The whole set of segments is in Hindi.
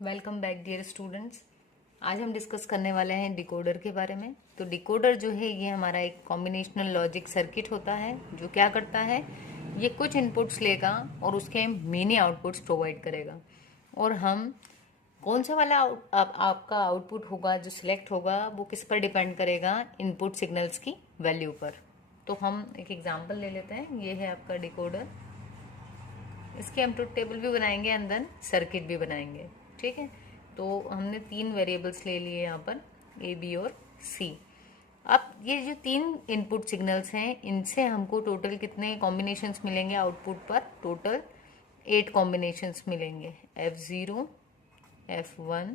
Welcome back dear students. आज हम डिस्कस करने वाले हैं डिकोडर के बारे में। तो डिकोडर जो है ये हमारा एक कॉम्बिनेशनल लॉजिक सर्किट होता है जो क्या करता है, ये कुछ इनपुट्स लेगा और उसके मिनी आउटपुट्स प्रोवाइड करेगा। और हम कौन सा वाला आपका आउटपुट होगा जो सिलेक्ट होगा वो किस पर डिपेंड करेगा, इनपुट सिग्नल्स की वैल्यू पर। तो हम एक एग्जांपल ले लेते हैं। ये है आपका डिकोडर। इसके हम ट्रुथ टेबल भी बनाएंगे, अंदर सर्किट भी बनाएंगे। ठीक है, तो हमने 3 वेरिएबल्स ले लिए यहाँ पर, ए बी और सी। अब ये जो 3 इनपुट सिग्नल्स हैं इनसे हमको टोटल कितने कॉम्बिनेशंस मिलेंगे आउटपुट पर? टोटल 8 कॉम्बिनेशंस मिलेंगे। F0, F1,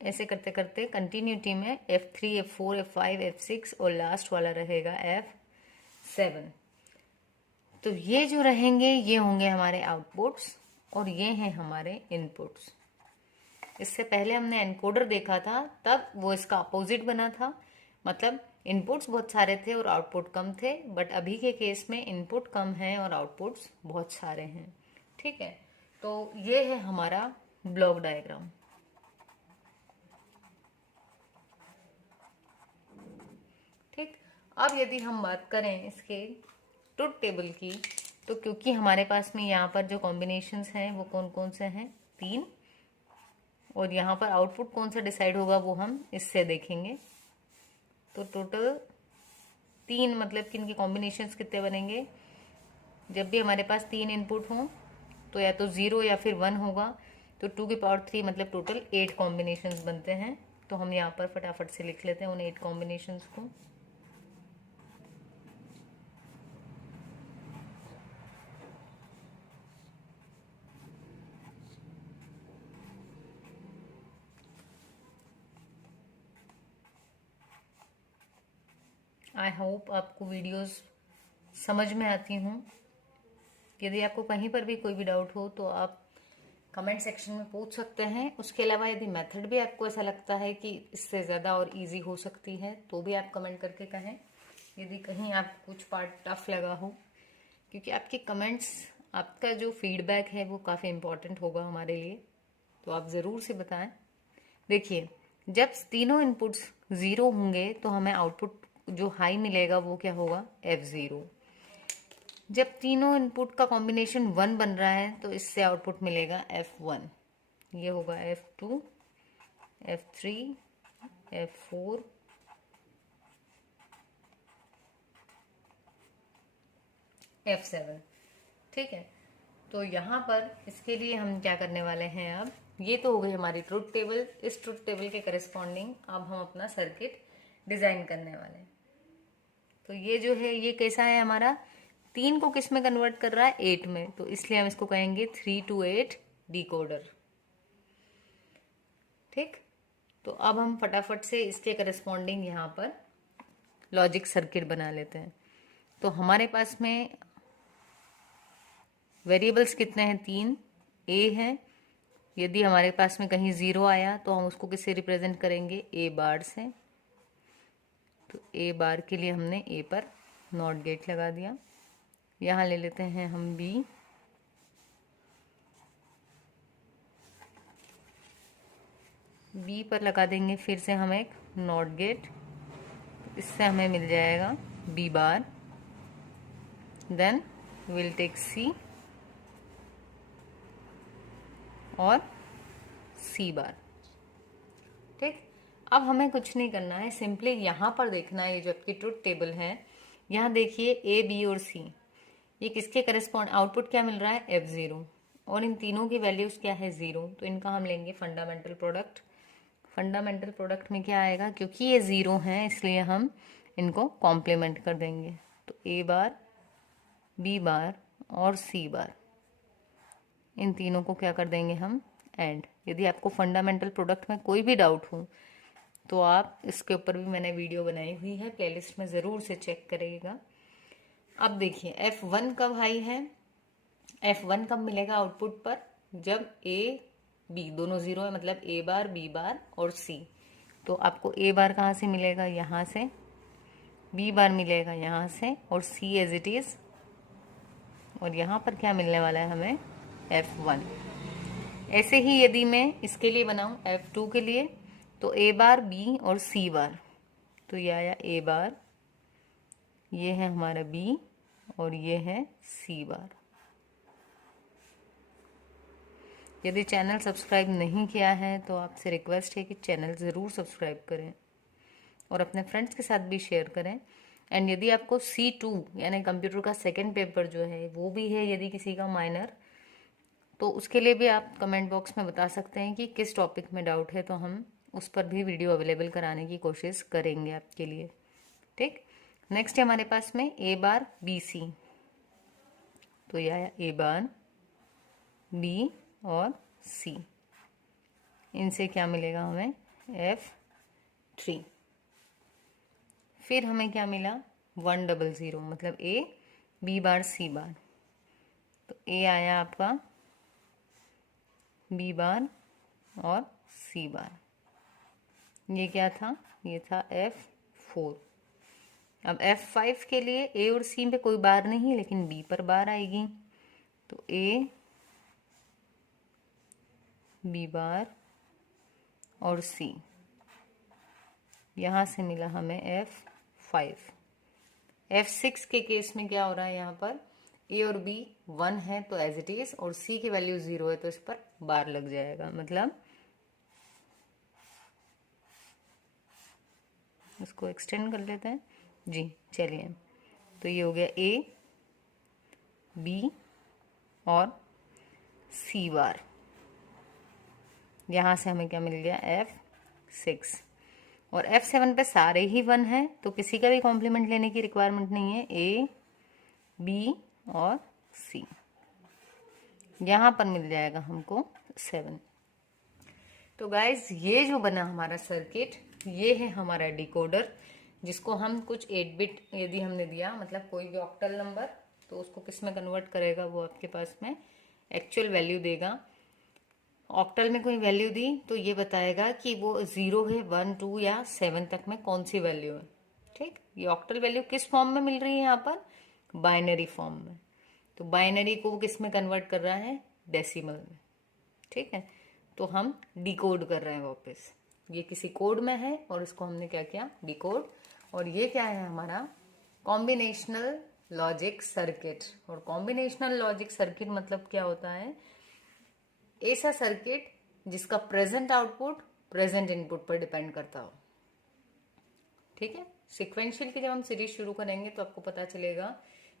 ऐसे करते करते कंटिन्यूटी में F3, F4, F5, F6 और लास्ट वाला रहेगा F7। तो ये जो रहेंगे ये होंगे हमारे आउटपुट्स और ये हैं हमारे इनपुट्स। इससे पहले हमने एनकोडर देखा था, तब वो इसका अपोजिट बना था, मतलब इनपुट्स बहुत सारे थे और आउटपुट कम थे। बट अभी के केस में इनपुट कम है और आउटपुट्स बहुत सारे हैं। ठीक है, तो ये है हमारा ब्लॉक डायग्राम। ठीक, अब यदि हम बात करें इसके ट्रुथ टेबल की, तो क्योंकि हमारे पास में यहाँ पर जो कॉम्बिनेशंस हैं वो कौन कौन से हैं? 3। और यहाँ पर आउटपुट कौन सा डिसाइड होगा वो हम इससे देखेंगे। तो टोटल 3, मतलब कि इनके कॉम्बिनेशंस कितने बनेंगे? जब भी हमारे पास 3 इनपुट हों तो या तो 0 या फिर 1 होगा, तो 2 की पावर 3 मतलब टोटल 8 कॉम्बिनेशंस बनते हैं। तो हम यहाँ पर फटाफट से लिख लेते हैं उन 8 कॉम्बिनेशंस को। आई होप आपको वीडियोस समझ में आती हूँ। यदि आपको कहीं पर भी कोई भी डाउट हो तो आप कमेंट सेक्शन में पूछ सकते हैं। उसके अलावा यदि मेथड भी आपको ऐसा लगता है कि इससे ज़्यादा और इजी हो सकती है तो भी आप कमेंट करके कहें, यदि कहीं आप कुछ पार्ट टफ लगा हो, क्योंकि आपके कमेंट्स, आपका जो फीडबैक है वो काफ़ी इम्पोर्टेंट होगा हमारे लिए। तो आप ज़रूर से बताएं। देखिए, जब तीनों इनपुट्स 0 होंगे तो हमें आउटपुट जो हाई मिलेगा वो क्या होगा? F0। जब तीनों इनपुट का कॉम्बिनेशन 1 बन रहा है तो इससे आउटपुट मिलेगा F1। ये होगा F2, F3, F4, F7। ठीक है, तो यहाँ पर इसके लिए हम क्या करने वाले हैं? अब ये तो हो गई हमारी ट्रुथ टेबल। इस ट्रुथ टेबल के करस्पॉन्डिंग अब हम अपना सर्किट डिजाइन करने वाले हैं। तो ये जो है ये कैसा है हमारा? 3 को किस में कन्वर्ट कर रहा है? 8 में। तो इसलिए हम इसको कहेंगे 3 to 8 डिकोडर। ठीक, तो अब हम फटाफट से इसके करस्पॉन्डिंग यहाँ पर लॉजिक सर्किट बना लेते हैं। तो हमारे पास में वेरिएबल्स कितने हैं? 3 ए है। यदि हमारे पास में कहीं 0 आया तो हम उसको किससे रिप्रेजेंट करेंगे? ए बार से। तो ए बार के लिए हमने ए पर नॉट गेट लगा दिया। यहाँ ले लेते हैं हम बी। बी पर लगा देंगे फिर से हम एक नॉट गेट। इससे हमें मिल जाएगा B bar. Then will take C और सी बार। ठीक, अब हमें कुछ नहीं करना है, सिंपली यहाँ पर देखना है। ये जो आपकी ट्रुथ टेबल है, यहाँ देखिए ए बी और सी, ये किसके करस्पॉन्ड आउटपुट क्या मिल रहा है? F0। और इन तीनों की वैल्यूज क्या है? 0। तो इनका हम लेंगे फंडामेंटल प्रोडक्ट। फंडामेंटल प्रोडक्ट में क्या आएगा? क्योंकि ये 0 हैं इसलिए हम इनको कॉम्प्लीमेंट कर देंगे। तो ए बार, बी बार और सी बार, इन तीनों को क्या कर देंगे हम? एंड। यदि आपको फंडामेंटल प्रोडक्ट में कोई भी डाउट हो तो आप इसके ऊपर भी मैंने वीडियो बनाई हुई है, प्लेलिस्ट में ज़रूर से चेक करिएगा। अब देखिए F1 कब हाई है? F1 कब मिलेगा आउटपुट पर? जब ए बी दोनों 0 है, मतलब ए बार, बी बार और सी। तो आपको ए बार कहाँ से मिलेगा? यहाँ से। बी बार मिलेगा यहाँ से और सी एज इट इज़ और यहाँ पर क्या मिलने वाला है हमें, F1। ऐसे ही यदि मैं इसके लिए बनाऊं F2 के लिए, तो A बार, B और C बार, तो ये आया A बार, ये है हमारा B और ये है C बार। यदि चैनल सब्सक्राइब नहीं किया है तो आपसे रिक्वेस्ट है कि चैनल ज़रूर सब्सक्राइब करें और अपने फ्रेंड्स के साथ भी शेयर करें। एंड यदि आपको C2 यानी कंप्यूटर का सेकंड पेपर जो है वो भी है, यदि किसी का माइनर, तो उसके लिए भी आप कमेंट बॉक्स में बता सकते हैं कि किस टॉपिक में डाउट है, तो हम उस पर भी वीडियो अवेलेबल कराने की कोशिश करेंगे आपके लिए। ठीक, नेक्स्ट है हमारे पास में A बार BC, तो यह आया A बार B और C, इनसे क्या मिलेगा हमें, F3। फिर हमें क्या मिला, 100, मतलब A B बार C बार, तो A आया आपका B बार और C बार, ये क्या था, ये था F4। अब F5 के लिए A और C पे कोई बार नहीं लेकिन B पर बार आएगी, तो A B बार और C, यहाँ से मिला हमें F5। F6 के केस में क्या हो रहा है, यहाँ पर A और B 1 है तो एज इट इज, और C की वैल्यू 0 है तो इस पर बार लग जाएगा, मतलब इसको एक्सटेंड कर लेते हैं जी, चलिए। तो ये हो गया A B और C बार, यहाँ से हमें क्या मिल गया, F6। और F7 पे सारे ही 1 हैं तो किसी का भी कॉम्प्लीमेंट लेने की रिक्वायरमेंट नहीं है, A B और C, यहाँ पर मिल जाएगा हमको 7। तो गाइज ये जो बना हमारा सर्किट, ये है हमारा डिकोडर, जिसको हम कुछ 8 बिट यदि हमने दिया, मतलब कोई भी ऑक्टल नंबर, तो उसको किस में कन्वर्ट करेगा, वो आपके पास में एक्चुअल वैल्यू देगा। ऑक्टल में कोई वैल्यू दी तो ये बताएगा कि वो 0 है, 1 2 या 7 तक में कौन सी वैल्यू है। ठीक, ये ऑक्टल वैल्यू किस फॉर्म में मिल रही है, यहाँ पर बाइनरी फॉर्म में, तो बाइनरी को किस में कन्वर्ट कर रहा है, डेसिमल में। ठीक है, तो हम डिकोड कर रहे हैं वापस, ये किसी कोड में है और इसको हमने क्या किया, डिकोड। और ये क्या है हमारा कॉम्बिनेशनल लॉजिक सर्किट। और कॉम्बिनेशनल लॉजिक सर्किट मतलब क्या होता है, ऐसा सर्किट जिसका प्रेजेंट आउटपुट प्रेजेंट इनपुट पर डिपेंड करता हो। ठीक है, सिक्वेंशियल की जब हम सीरीज शुरू करेंगे तो आपको पता चलेगा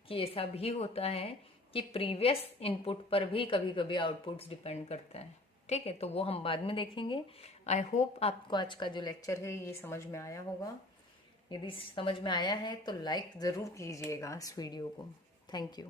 कि ऐसा भी होता है कि प्रीवियस इनपुट पर भी कभी कभी आउटपुट्स डिपेंड करते हैं। ठीक है, तो वो हम बाद में देखेंगे। आई होप आपको आज का जो लेक्चर है ये समझ में आया होगा। यदि समझ में आया है तो लाइक ज़रूर कीजिएगा इस वीडियो को। Thank you.